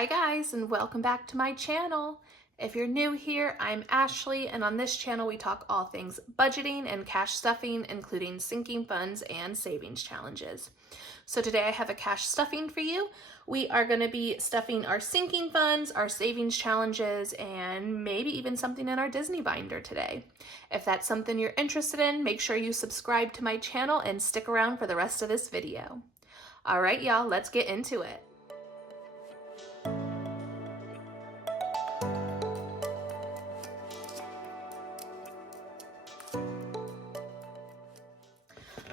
Hi guys, and welcome back to my channel. If you're new here, I'm Ashley, and on this channel we talk all things budgeting and cash stuffing, including sinking funds and savings challenges. So today I have a cash stuffing for you. We are going to be stuffing our sinking funds, our savings challenges, and maybe even something in our Disney binder today. If that's something you're interested in, make sure you subscribe to my channel and stick around for the rest of this video. All right, y'all, let's get into it.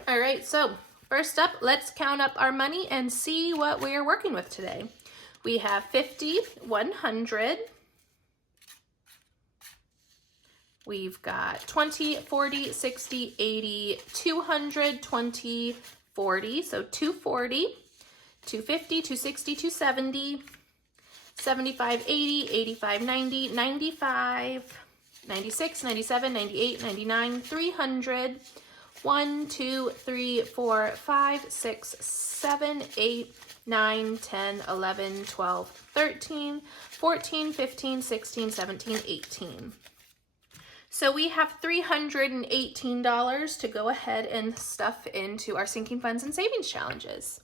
All right, so first up, let's count up our money and see what we're working with today. We have 50, 100. We've got 20, 40, 60, 80, 200, 20, 40. So 240, 250, 260, 270, 75, 80, 85, 90, 95, 96, 97, 98, 99, 300, 1, 2, 3, 4, 5, 6, 7, 8, 9, 10, 11, 12, 13, 14, 15, 16, 17, 18. So we have $318 to go ahead and stuff into our sinking funds and savings challenges.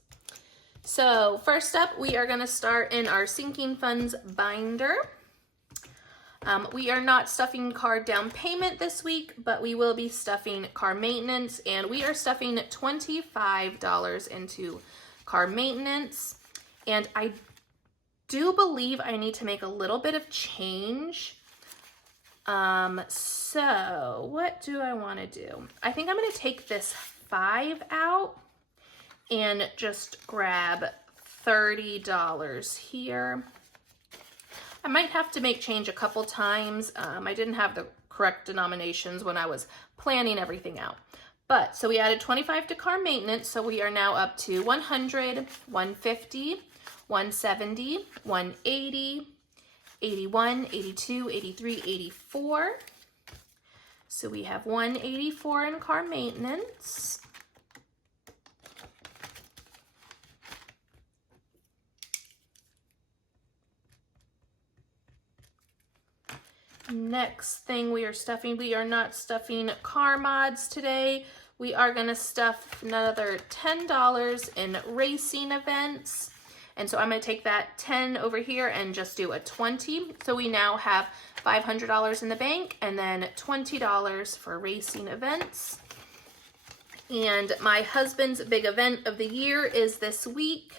So first up, we are going to start in our sinking funds binder. We are not stuffing car down payment this week, but we will be stuffing car maintenance, and we are stuffing $25 into car maintenance. And I do believe I need to make a little bit of change. So what do I want to do? I think I'm going to take this 5 out and just grab $30 here. I might have to make change a couple times. I didn't have the correct denominations when I was planning everything out. But, so we added 25 to car maintenance, so we are now up to 100, 150, 170, 180, 81, 82, 83, 84. So we have 184 in car maintenance. Next thing we are stuffing, we are not stuffing car mods today. We are going to stuff another $10 in racing events. And so I'm going to take that 10 over here and just do a 20. So we now have $500 in the bank and then $20 for racing events. And my husband's big event of the year is this week.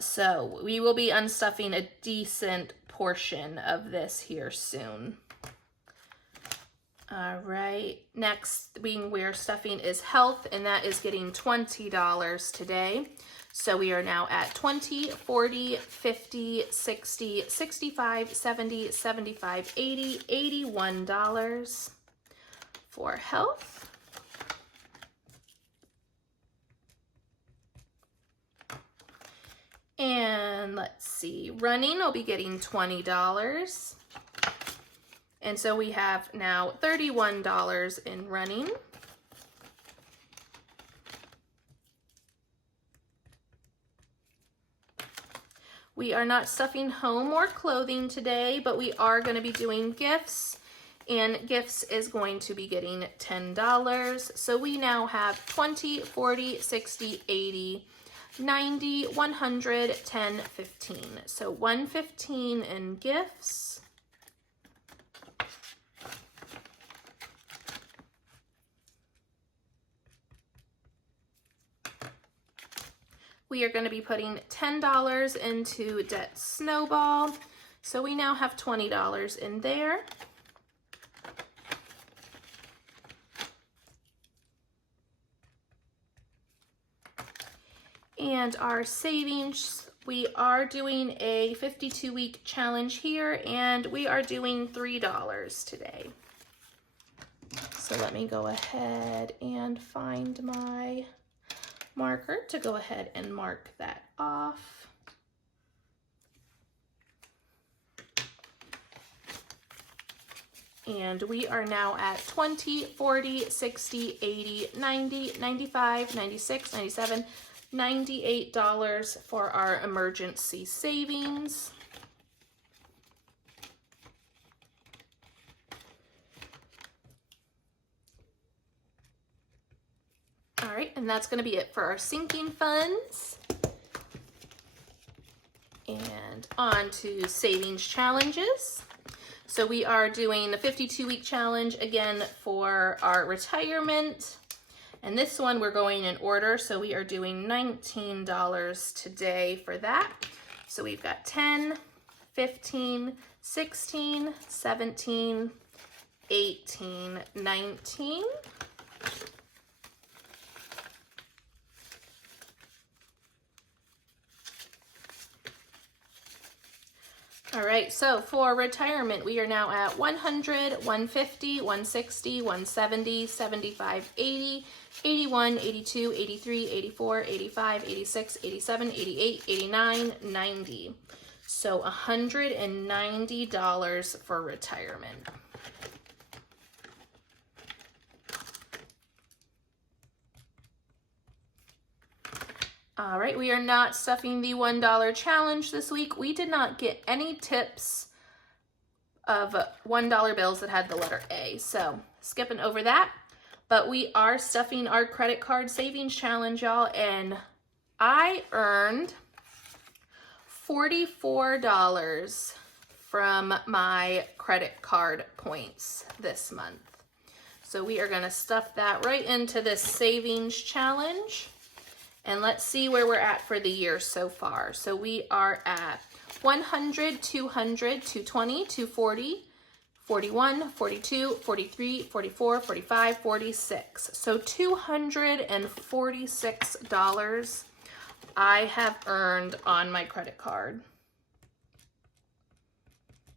So we will be unstuffing a decent portion of this here soon. All right, next thing we're stuffing is health, and that is getting $20 today. So we are now at 20, 40, 50, 60, 65, 70, 75, 80, $81 for health. And let's see, running will be getting $20. And so we have now $31 in running. We are not stuffing home or clothing today, but we are going to be doing gifts. And gifts is going to be getting $10. So we now have 20, 40, 60, 80, 90, 100, 10, 15. So 115 in gifts. We are going to be putting $10 into Debt Snowball. So we now have $20 in there. And our savings, we are doing a 52-week challenge here, and we are doing $3 today. So let me go ahead and find my marker to go ahead and mark that off. And we are now at 20, 40, 60, 80, 90, 95, 96, 97, $98 for our emergency savings. All right, and that's going to be it for our sinking funds. And on to savings challenges. So we are doing the 52-week challenge again for our retirement. And this one we're going in order, so we are doing $19 today for that. So we've got 10, 15, 16, 17, 18, 19. All right, so for retirement, we are now at 100, 150, 160, 170, 75, 80, 81, 82, 83, 84, 85, 86, 87, 88, 89, 90. So $190 for retirement. All right, we are not stuffing the $1 challenge this week. We did not get any tips of $1 bills that had the letter A, so skipping over that. But we are stuffing our credit card savings challenge, y'all, and I earned $44 from my credit card points this month. So we are gonna stuff that right into this savings challenge. And let's see where we're at for the year so far. So we are at 100, 200, 220, 240, 41, 42, 43, 44, 45, 46. So $246 I have earned on my credit card.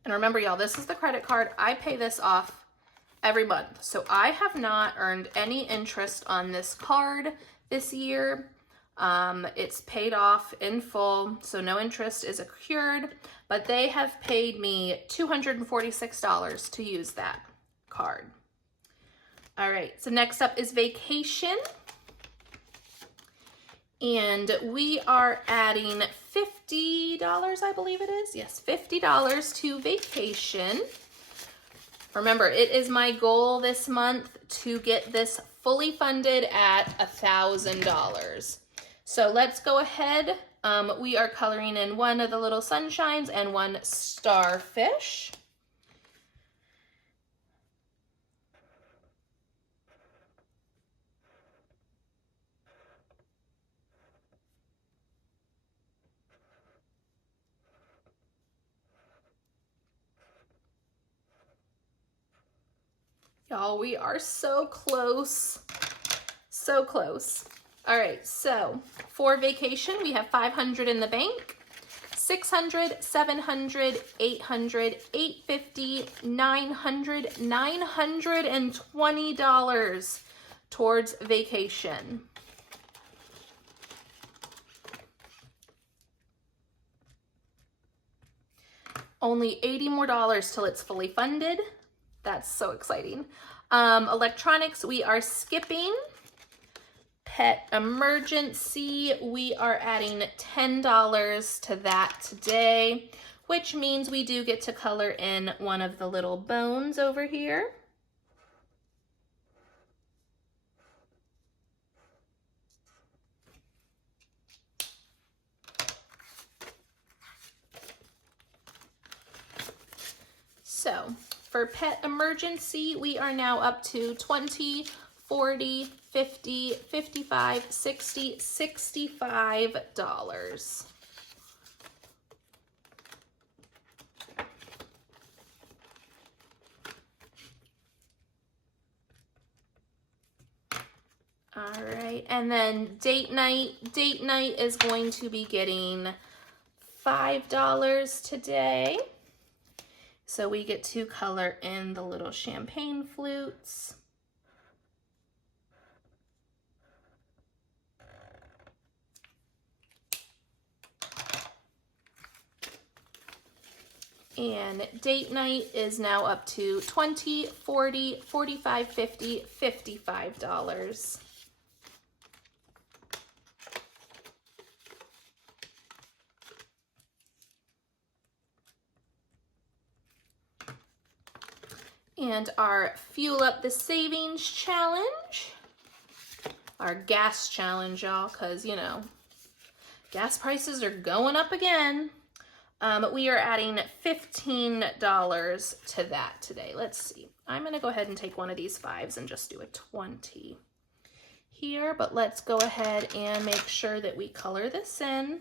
And remember, y'all, this is the credit card. I pay this off every month. So I have not earned any interest on this card this year. It's paid off in full, so no interest is accrued, but they have paid me $246 to use that card. All right, so next up is vacation. And we are adding $50, I believe it is. Yes, $50 to vacation. Remember, it is my goal this month to get this fully funded at $1,000. So let's go ahead. We are coloring in one of the little sunshines and one starfish. Y'all, we are so close. So close. All right, so for vacation, we have 500 in the bank, 600, 700, 800, 850, 900, $920 towards vacation. Only $80 more till it's fully funded. That's so exciting. Electronics, we are skipping. Pet emergency, we are adding $10 to that today, which means we do get to color in one of the little bones over here. So for pet emergency, we are now up to 20, 40, 50, 55, 60, $65. All right, and then date night is going to be getting $5 today. So we get to color in the little champagne flutes. And date night is now up to $20, $40, $45, $50, $55. And our Fuel Up the Savings Challenge, our gas challenge, y'all, because, you know, gas prices are going up again. We are adding $15 to that today. Let's see. I'm going to go ahead and take one of these 5s and just do a 20 here, but let's go ahead and make sure that we color this in.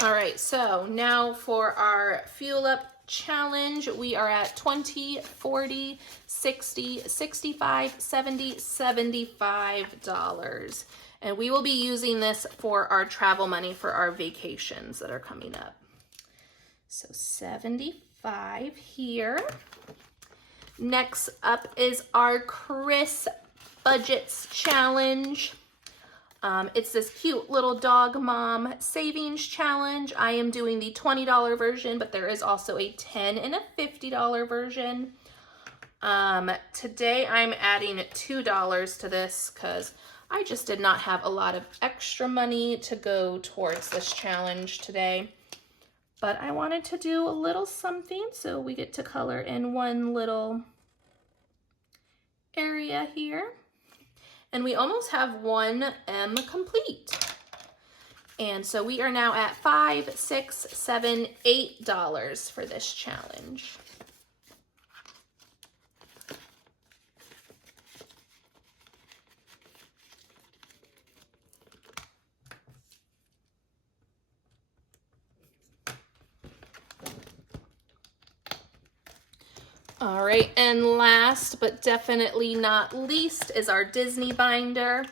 All right, so now for our Fuel Up challenge, we are at 20, 40, 60, 65, 70, $75. And we will be using this for our travel money for our vacations that are coming up. So 75 here. Next up is our KrisBudgets challenge. It's this cute little dog mom savings challenge. I am doing the $20 version, but there is also a $10 and a $50 version. Today I'm adding $2 to this because I just did not have a lot of extra money to go towards this challenge today. But I wanted to do a little something, so we get to color in one little area here. And we almost have one M complete. And so we are now at $5, $6, $7, $8 for this challenge. All right, and last but definitely not least is our Disney binder.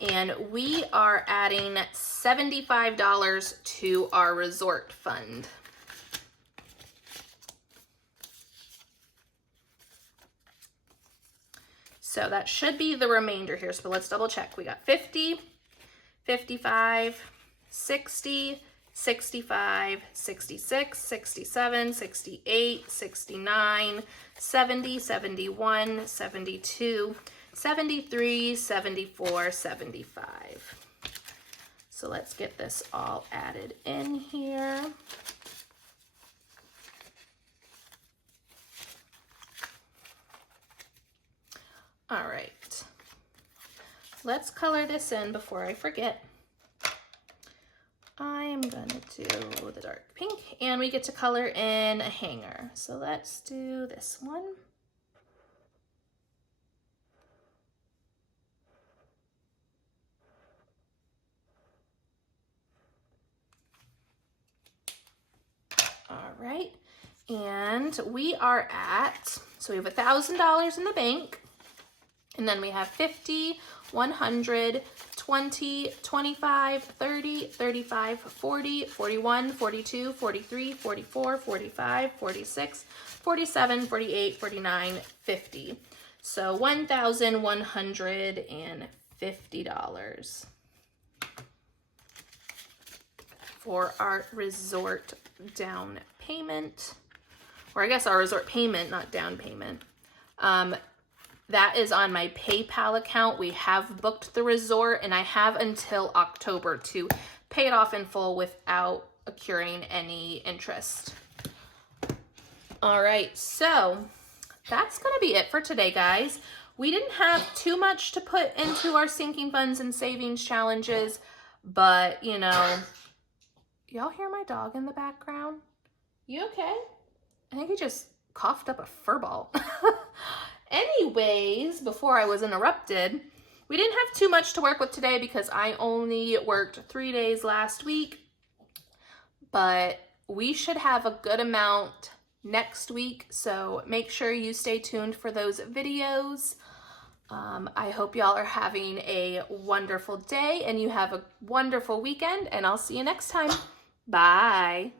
And we are adding $75 to our resort fund. So that should be the remainder here. So let's double check. We got 50, 55, 60, 65, 66, 67, 68, 69, 70, 71, 72, 73, 74, 75. So let's get this all added in here. All right, let's color this in before I forget. I'm gonna do the dark pink, and we get to color in a hanger. So let's do this one. All right, and we are at, so we have $1,000 in the bank, and then we have 50, 100, 20, 25, 30, 35, 40, 41, 42, 43, 44, 45, 46, 47, 48, 49, 50. So $1,150 for our resort down payment, or I guess our resort payment, not down payment. That is on my PayPal account. We have booked the resort, and I have until October to pay it off in full without accruing any interest. All right, so that's gonna be it for today, guys. We didn't have too much to put into our sinking funds and savings challenges, but you know, y'all hear my dog in the background? You okay? I think he just coughed up a fur ball. Anyways, before I was interrupted, we didn't have too much to work with today because I only worked 3 days last week, but we should have a good amount next week, so make sure you stay tuned for those videos. I hope y'all are having a wonderful day and you have a wonderful weekend, and I'll see you next time. Bye.